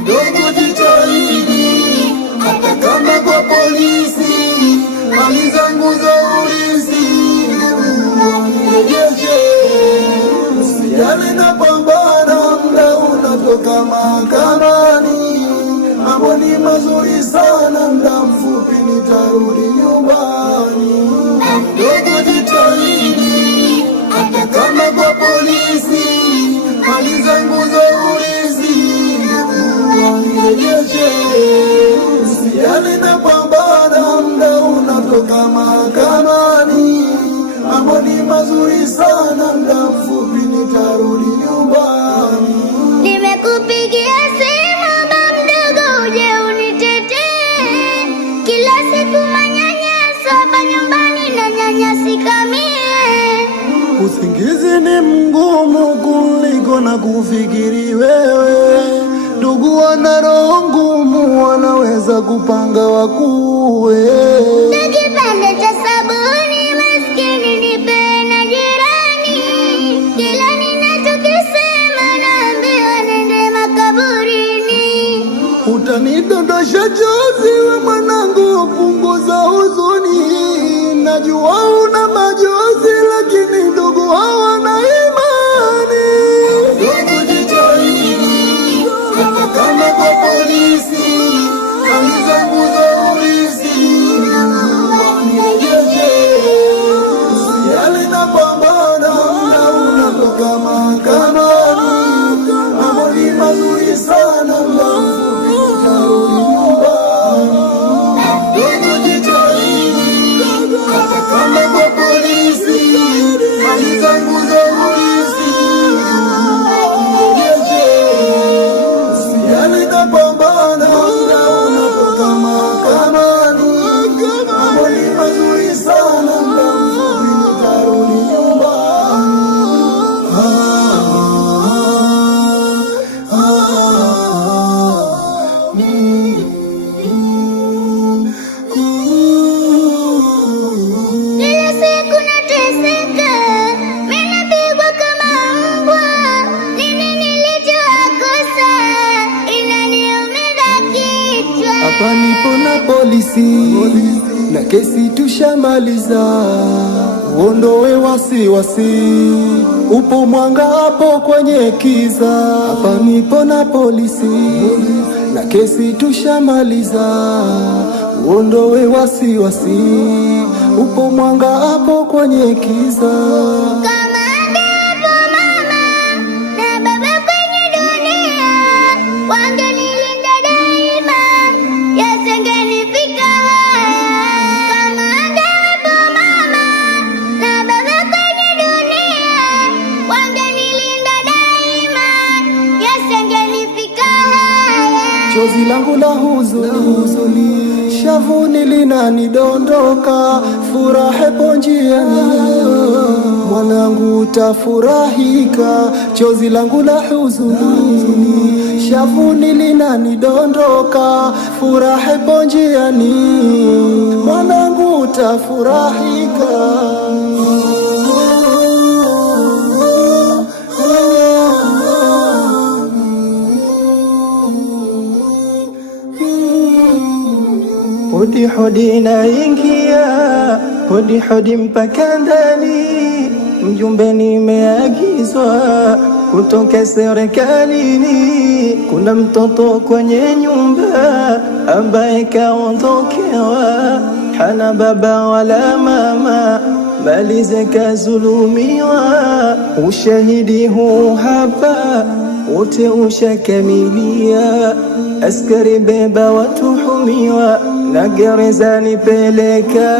Ndogo jitahidi, hata kama kwa polisi, mali zangu za urithi nirejeshe. Usijali na pambana, muda unatoka mahakamani. Mambo ni mazuri sana, muda mfupi nitarudi nyumbani. Ndogo jitahidi, hata kama kwa polisi, mali zangu za urithi nirejeshe. Usijali na pambana, muda unatoka mahakamani. Mambo ni mazuri sana, muda mfupi nitarudi nyumbani. Nimekupigia simu baba mdogo, uje unitetee. Kila siku manyanyaso hapa nyumbani na nyanyasika mie. Usingizi ni mgumu kuliko na kufikiri wewe. Ndugu wana roho ngumu, wanaweza kupanga wakuwe. Na kipande cha sabuni maskini nipe na jirani. Kila ninachokisema naambiwa nende makaburini. Utanidondosha chozi we mwanangu, punguza huzuni. Najua una majozi lakini ndugu hawana imani. Ndugu jitahidi, hata kama kwa polisi, mali zangu za urithi nirejeshe. Usijali na pambana, muda unatoka mahakamani. Mambo ni mazuri sana, muda mfupi nitarudi nyumbani. Ndugu jitahidi, hata kama kwa polisi, mali zangu za urithi nirejeshe. Usijali na pambana, muda unatoka mahakamani. Mambo ni mazuri sana, muda mfupi nitarudi nyumbani. Kila siku nateseka, mimi napigwa kama mbwa. Nini nilichokosa inaniumiza kichwa. Hapa nipo na polisi, na kesi tushamaliza. Uondoe wasiwasi, upo mwanga hapo kwenye kiza. Hapa nipo na polisi, na kesi tushamaliza. Uondoe wasiwasi, upo mwanga hapo kwenye kiza. Kama angewepo mama na baba kwenye dunia, wangenilinda daima, yasingenifika haya. Kama angewepo mama na baba kwenye dunia, wangenilinda daima, yasingenifika haya. Chozi langu la huzuni, shavuni linanidondoka. Furaha ipo njiani, mwanangu utafurahika. Chozi langu la huzuni, shavuni linanidondoka. Furaha ipo njiani, mwanangu utafurahika. Hodi hodi naingia, hodi hodi mpaka ndani. Mjumbe nimeagizwa kutoka serikalini. Kuna mtoto kwenye nyumba ambaye kaondokewa, hana baba wala mama, mali zake zulumiwa. Ushahidi huu hapa wote ushakamilia. Askari beba watuhumiwa na gerezani peleka.